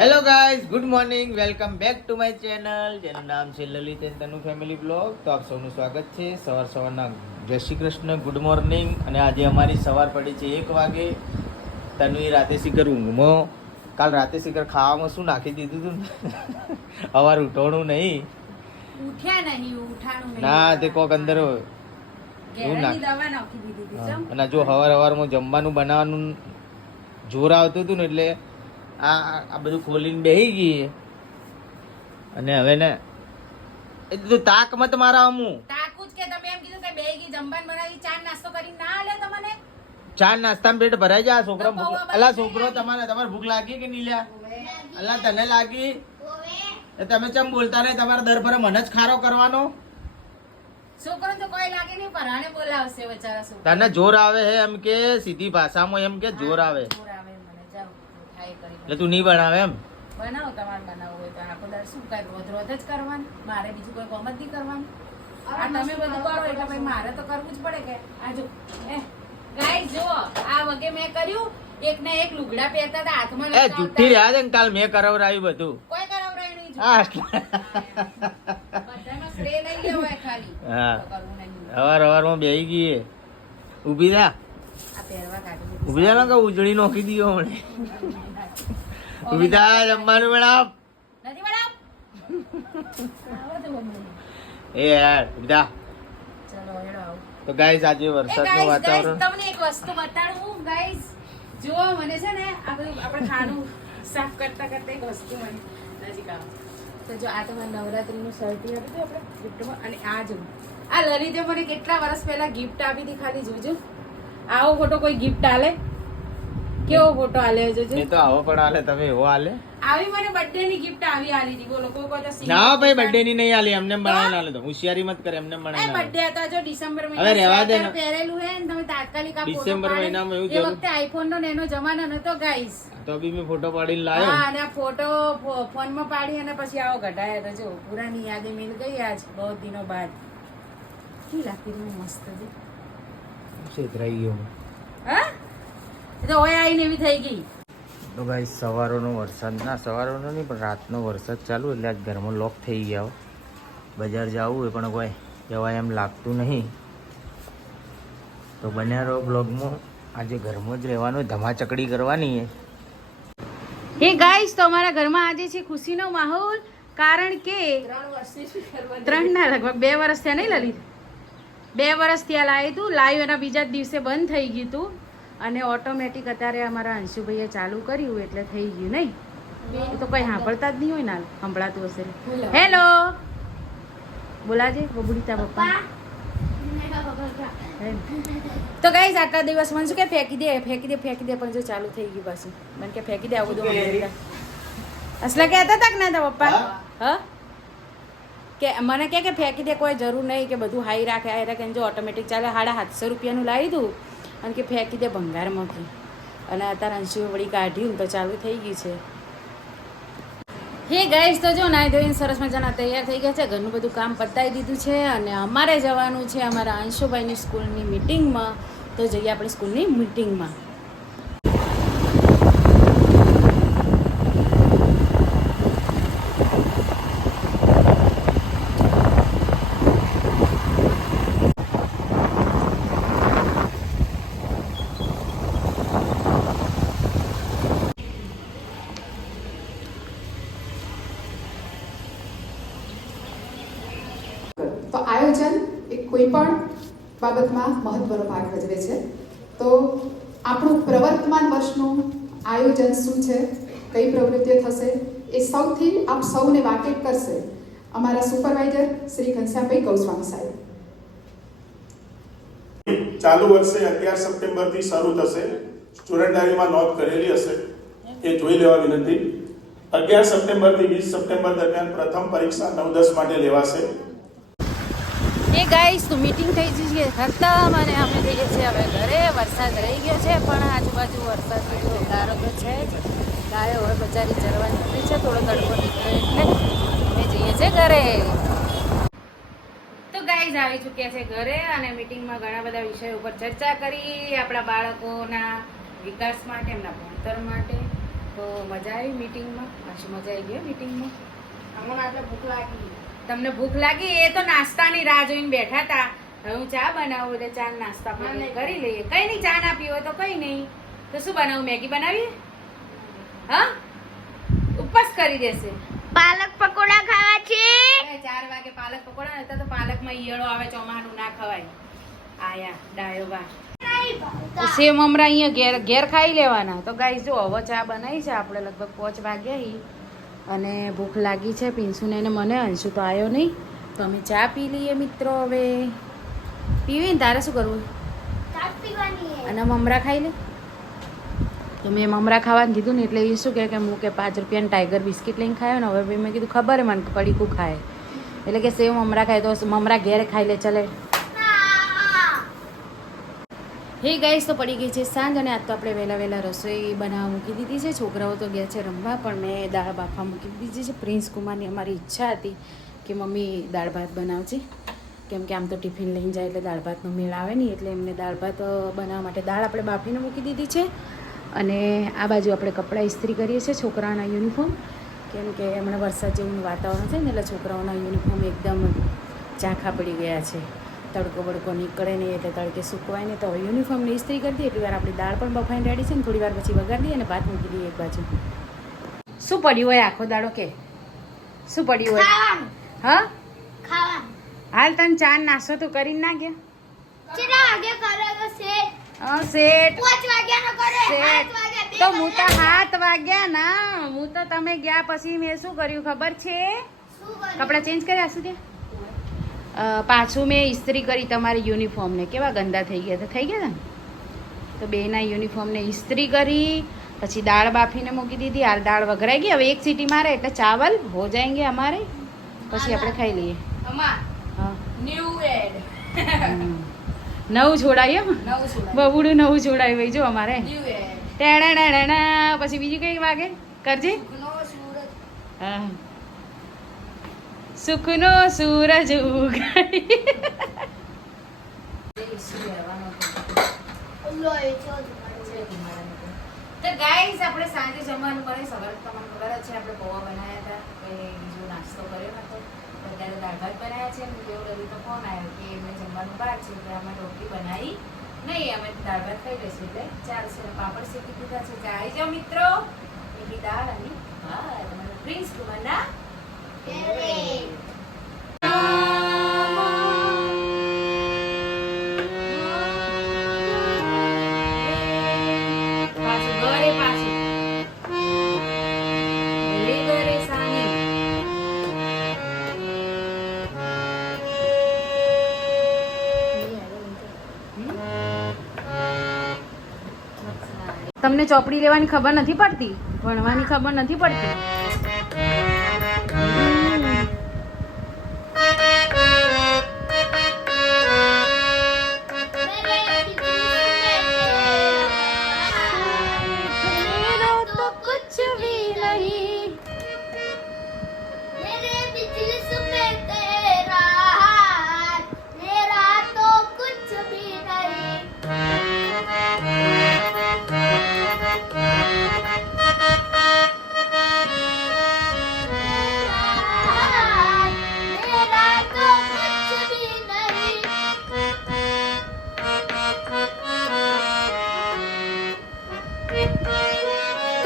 Hello guys, good morning, welcome back to my channel જેનું નામ છે Lalit and Tanu family blog. તો આપ સૌનું સ્વાગત છે સવારના જય શ્રી કૃષ્ણ, ગુડ મોર્નિંગ. અને આજે અમારી સવાર પડી છે 1 વાગે. તનુએ રાતે શીખર ઊંઘમાં, કાલ રાતે શીખર ખાવામાં શું નાખી દીધું હતું ને સવાર ઉઠવાનું નહીં, ઉઠ્યા નહીં, ઉઠાણું નહીં. ના તે કોક અંદર એવું ઘેરાની દવા નાખી દીધી હતી. ચમ. અને જો સવારમાં જમવાનું બનાવવાનું જોર આવતું હતું ને એટલે આ બધું ખોલીને બેહી ગઈ. અને હવે ને એ તો તાક મત મારા અમુ તાકું જ કે તમે એમ કીધું કે બેગી જમવાનું બનાવી ચા નાસ્તો કરીને ના આલે તમને. ચા નાસ્તામાં પેટ ભરાઈ જાય. છોકરા તો પૌવા અલા બનાવી છોકરો તમારે ભૂખ લાગી કે નહીં લ્યા? અલા તને લાગી? એ તમે ચમ બોલતા નહીં? તમારે દર ફરે મને જ ખારો કરવાનો. છોકરો તો કોઈ લાગે નહીં, પરાણે બોલાવશે બચારા છોકરા. તને જોર આવે હે એમ કે, સીધી ભાષામાં એમ કે જોર આવે. જોર આવે મને. જાઓ ખાઈ કરી એટલે તું નહીં બનાવે એમ? બનાવો, તમારે બનાવવું હોય તો. આખો દાડ શું કઈ રોજ રોજ જ કરવાનું? મારે બીજું કોઈ કામ જ નહીં કરવાનું. આ તમે બધું કરો એટલે ભાઈ મારે તો કરવું જ પડે કે. આ જો ગાઈસ જો આ વગે મેં કર્યું, એક ના એક લુગડા પહેરતા હતા હાથમાં એ જુઠ્ઠી રહ્યા છે ને, કાલ મેં કરાવરાયું બધું. કોઈ કરાવરાય નહીં. હા બધાનો શ્રેય લઈ લેવાય ખાલી. હા. તો કરવું નહીં. સવારમાં બેહી ગઈ. ઊભી થા, આ પહેરવા કાઢી દીધું. ઊભી થા ને કે ઉજળી નોખી દીધો હમણે. ઊભી થા, જમવાનું બનાવ. નથી બનાવ. આવો તો મમ્મી. એ યાર ઊભી થા. ચલો હેડો આવો. તો ગાઈસ આજે વરસાદનું વાતાવરણ. તમને એક વસ્તુ બતાડું ગાઈસ. જો મને છે ને આ બધું આપણે ખાનું સાફ કરતા કરતા એક વસ્તુ મને નજીક આવો. તો જો આ તમારે નવરાત્રીનું શર્ટી હતું આપણે ગિફ્ટમાં. અને આ જો આ લલિતે મને કેટલા વર્ષ પહેલા ગિફ્ટ આપી હતી. ખાલી જોજો આવો ફોટો કોઈ ગિફ્ટ આલે, કેવો ફોટો આલે જોજો. એ તો આવો પણ આલે, તમે એવો આલે. આવી મને બર્થડે ની ગિફ્ટ આવી આલી હતી. બોલો કોઈ કોઈ તો ના ભાઈ, બર્થડે ની નહીં આલી, એમને બનાવીને આલે. તો હોશિયારી મત કરે, એમને બનાવીને આલે. બર્થડે હતા જો ડિસેમ્બર હવે રહેવા દે ને. પહેરેલું હે ને તમે તાત્કાલિક આ ફોટો ડિસેમ્બર પાડે. મહિનામાં એવું એ જરૂર. વખતે આઈફોન નો નેનો જમાનો નતો ગાઈસ. તો બી મેં ફોટો પાડીને લાયો. હા, અને આ ફોટો ફોન માં પાડી અને પછી આવો કઢાયા તો જો પુરાની યાદેं મિલ ગઈ આજ બહુ દિનો બાદ. કી લાગતી હતી મસ્ત છે. છેતરાઈ ગયો. હા એ તો ઓય આઈને એવી થઈ ગઈ. તો ગાઈસ સવારનો વરસાદ, ના સવારનો નહીં પણ રાતનો વરસાદ ચાલુ, એટલે આજ ઘરમાં લોક થઈ ગયા. બજાર જવું હોય પણ કોઈ જવાય એમ લાગતું નહીં. તો બન્યા રહો બ્લોગમાં. આજે ઘરમાં જ રહેવાનું, ધમાચકડી કરવાની છે. હે ગાઈસ, તો અમારા ઘરમાં આજે છે ખુશીનો માહોલ. કારણ કે 3 ના લગભગ 2 વર્ષ થયા નહીં લલિત? 2 વર્ષ ત્યાં લાવ્યું હતું. લાવ્યું એના બીજા જ દિવસે બંધ થઈ ગયું હતું. અને ઓટોમેટિક અત્યારે અમારા અંશુભાઈએ ચાલુ કર્યું એટલે થઈ ગયું નહીં. એ તો કોઈ સાંભળતા જ નહીં હોય ને, સંભળાતું હશે. હેલો બોલાજે બબુડીતા પપ્પા. તો ગાઈસ આટલા દિવસ મને શું કે ફેંકી દે પણ જો ચાલુ થઈ ગયું પાછું. મને કે ફેંકી દે આવું બધું. અસલા કહેતા હતા કે ના તા પપ્પા? હા કે મને કે ફેંકી દે, કોઈ જરૂર નહીં, કે બધું હાઈ રાખે જો ઓટોમેટિક ચાલે. 750 રૂપિયાનું લાવી દઉં અને કે ફેંકી દે ભંગારમાં કે. અને અત્યારે અંશુએ વળી કાઢ્યું તો ચાલુ થઈ ગયું છે. હે ગાઈસ, તો જો નાઈ ધોઈને સરસ મજાના તૈયાર થઈ ગયા છે. ઘરનું બધું કામ પતાવી દીધું છે અને અમારે જવાનું છે અમારા અંશુભાઈની સ્કૂલની મિટિંગમાં. તો જઈએ આપણે સ્કૂલની મિટિંગમાં. તો આયોજન એ કોઈ પણ બાબતમાં મહત્વનો ભાગ ભજવે છે. તો આપણું પ્રવર્તમાન વર્ષનું આયોજન શું છે, કઈ પ્રવૃત્તિઓ થશે, એ સૌથી આપ સૌને વાકેફ કરશે અમારા સુપરવાઇઝર શ્રી ઘનશ્યામભાઈ ગૌસ્વામી સાહેબ. ચાલુ વર્ષે 11 સપ્ટેમ્બરથી શરૂ થશે. સ્ટુડન્ટ ડાયરીમાં નોંધ કરેલી હશે એ જોઈ લેવા વિનંતી. 11 સપ્ટેમ્બરથી 20 સપ્ટેમ્બર દરમિયાન પ્રથમ પરીક્ષા 9-10 માટે લેવાશે. એ ગાઈસ, તો મીટિંગ થઈ ગઈ છે ખતમ અને અમે જઈએ છીએ હવે ઘરે. વરસાદ રહી ગયો છે પણ આજુબાજુ વરસાદ ગારો તો છે જ. ગાયો હવે બચારી ચરવા નીકળી છે, થોડો તડકો નીકળે એટલે અમે જઈએ છીએ ઘરે. તો ગાઈસ આવી ચૂક્યા છે ઘરે અને મીટિંગમાં ઘણા બધા વિષયો ઉપર ચર્ચા કરી. આપણા બાળકોના વિકાસ માટે, એમના ભણતર માટે તો મજા આવી મીટિંગમાં? પાછી મજા આવી ગઈ મીટિંગમાં? અમને આટલે ભૂખ લાગી. તમને ભૂખ લાગી? એ તો નાસ્તાની રાહ જોઈને બેઠા હતા. હવે હું ચા બનાવું એટલે ચા ને નાસ્તા આપણે કરી લઈએ. કઈ નહીં, ચા ના પીવો તો કઈ નહીં. તો શું બનાવું? મેગી બનાવીએ? હા, ઉપવાસ કરી દેશે. પાલક પકોડા ખાવા છે. 4 વાગે પાલક પકોડા નતા તો પાલકમાં ઈયળો આવે, ચોમાનું ના ખવાય. આયા ડાયો બા સેવ મમરા અહીંયા ઘેર ખાઈ લેવાના. તો ગાઈસ જો હવે ચા બનાવી છે આપણે, લગભગ 5 વાગ્યા હી અને ભૂખ લાગી છે પિન્સુને ને મને. અંશુ તો આવ્યો નહીં, તો અમે ચા પી લઈએ મિત્રો. હવે પીવી ને તારે શું કરવું? અને મમરા ખાઈ લે. તો મેં મમરા ખાવાનું કીધું ને એટલે એ શું કહે કે હું કે 5 રૂપિયાની ટાઈગર બિસ્કિટ લઈને ખાયો ને. હવે મેં કીધું ખબર હે મને પડીકું ખાય, એટલે કે સેવ મમરા ખાય તો મમરા ઘેર ખાઈ લે ચલે. હે ગાઈસ, તો પડી ગઈ છે સાંજ અને આજ તો આપણે વહેલા રસોઈ બનાવવા મૂકી દીધી છે. છોકરાઓ તો ગયા છે રમવા, પણ મેં દાળ બાફવા મૂકી દીધી છે. પ્રિન્સ કુમારની અમારી ઈચ્છા હતી કે મમ્મી દાળ ભાત બનાવજે, કેમ કે આમ તો ટિફિન લઈને જાય એટલે દાળ ભાતનો મેળ આવે નહીં, એટલે એમને દાળ ભાત બનાવવા માટે દાળ આપણે બાફીને મૂકી દીધી છે. અને આ બાજુ આપણે કપડાં ઇસ્ત્રી કરીએ છીએ, છોકરાઓના યુનિફોર્મ, કેમ કે હમણાં વરસાદ જેવું વાતાવરણ છે ને એટલે છોકરાઓના યુનિફોર્મ એકદમ ઝાંખા પડી ગયા છે. તડકો બડકો નીકળે નહીં એટલે તડકે સૂકવાય ને. તો હવે યુનિફોર્મની ઇસ્ત્રી કરી દઈએ. એટલી વાર આપણી દાળ પણ બફાઈને રેડી છે ને, થોડી વાર પછી વગાડી દઈએ અને ભાત મૂકી દઈએ એક બાજુ. શું પડ્યું હોય આખો દાડો? કે શું પડ્યું હોય? હા, હાલ તને ચા નાસ્તો તું કરીને ના ગયા? સેટ તો હું તો 7 વાગ્યા ના. હું તો તમે ગયા પછી મેં શું કર્યું ખબર છે? કપડાં ચેન્જ કર્યા શું કે પાછું મેં ઇસ્ત્રી કરી તમારી યુનિફોર્મને. કેવા ગંદા થઈ ગયા હતા? થઈ ગયા હતા તો બેના યુનિફોર્મને ઇસ્ત્રી કરી, પછી દાળ બાફીને મૂકી દીધી. હાલ દાળ વઘરાઈ ગઈ. હવે 1 સીટી મારે એટલે ચાવલ હો જાયંગે અમારે, પછી આપણે ખાઈ લઈએ. હા, નવું છોડાયું, બબુડું નવું છોડાયું ભાઈ જો અમારે. ટેણા પછી બીજું કઈ વાગે કરજે. હા, સુખનો સૂરજ ઉગાડી. તો ગાઈસ આપણે સાંજે જમવાનું કરે. સવારે તમને ખબર જ છે આપણે પૌવા બનાવ્યા હતા, કંઈ બીજો નાસ્તો કર્યો નતો. અત્યારે દાળ ભાત બનાવ્યા છે. એવું બધું તો ફોન આવ્યો કે એમને જમવાનું બહાર છે એટલે અમે રોટલી બનાવી નહીં, અમે દાળ ભાત ખાઈ લઈશું એટલે ચાલશે. પાપડ શેકી દીધા છે. ચાઈ જાઓ મિત્રો. એની દાળ અને હા તમારા પ્રિન્સ કુમારના તમને ચોપડી લેવાની ખબર નથી પડતી, ભણવાની ખબર નથી પડતી.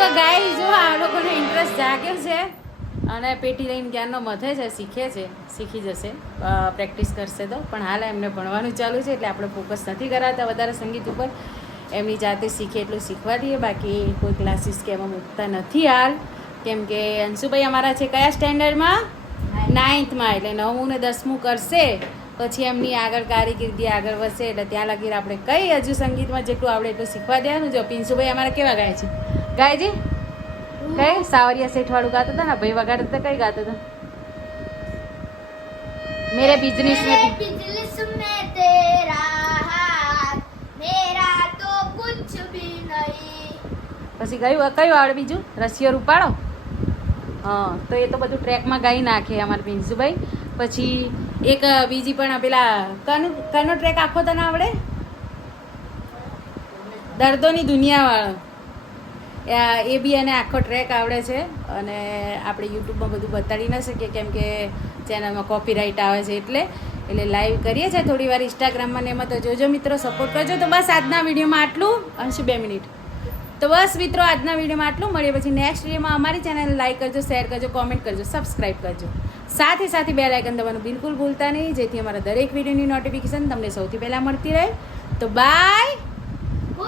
તો ગાઈસ જો આ લોકોને ઇન્ટરેસ્ટ જાગ્યો છે અને પેટી લઈને જ્ઞાનનો મથે છે, શીખે છે, શીખી જશે, પ્રેક્ટિસ કરશે તો. પણ હાલ એમને ભણવાનું ચાલુ છે એટલે આપણે ફોકસ નથી કરાતા વધારે સંગીત ઉપર. એમની જાતે શીખે એટલું શીખવા દઈએ, બાકી કોઈ ક્લાસીસ કે એમાં મૂકતા નથી હાલ. કેમ કે અંશુભાઈ અમારા છે કયા સ્ટેન્ડર્ડમાં? 9th એટલે 9મું ને 10મું કરશે પછી એમની આગળ કારકિર્દી આગળ વધશે. એટલે ત્યાં લગી આપણે કઈ હજુ સંગીતમાં જેટલું આવડે એટલું શીખવા દેવાનું. જો પિન્સુભાઈ અમારા કેવા ગાય છે? ગાયજી કઈ સાવરિયા સેઠ વાળું ગાતા હતા ને ભાઈ વગાડતા હતા, કઈ ગાતા હતા? મેરે બિઝનેસ મેં પછી ગયું કયું આવડે બીજું? રસિયો રૂપાળો. હા, તો એ તો બધું ટ્રેકમાં ગાઈ નાખે અમારા પિન્સુભાઈ. પછી એક બીજી પણ પેલા કનો ટ્રેક આખો તને આવડે? દર્દોની દુનિયા વાળો. એ બી એને આખો ટ્રેક આવડે છે અને આપણે યુટ્યુબમાં બધું બતાડી ન શકીએ કેમ કે ચેનલમાં કોપીરાઇટ આવે છે એટલે લાઈવ કરીએ છીએ થોડી વાર ઇન્સ્ટાગ્રામમાં ને એમાં તો જોજો મિત્રો સપોર્ટ કરજો. તો બસ આજના વિડીયોમાં આટલું. અંશ 2 મિનિટ. તો બસ મિત્રો આજના વિડીયોમાં આટલું. મળીએ પછી નેક્સ્ટ વિડીયોમાં. અમારી ચેનલ લાઈક કરજો, શેર કરજો, કોમેન્ટ કરજો, સબસ્ક્રાઈબ કરજો. સાથે બેલ આઇકન દબાવવાનું બિલકુલ ભૂલતા નહીં જેથી અમારા દરેક વિડીયોની નોટિફિકેશન તમને સૌથી પહેલાં મળતી રહે. તો બાય,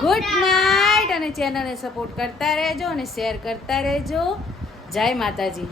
ગુડ નાઇટ અને ચેનલને સપોર્ટ કરતા રહેજો અને શેર કરતા રહેજો. જય માતાજી.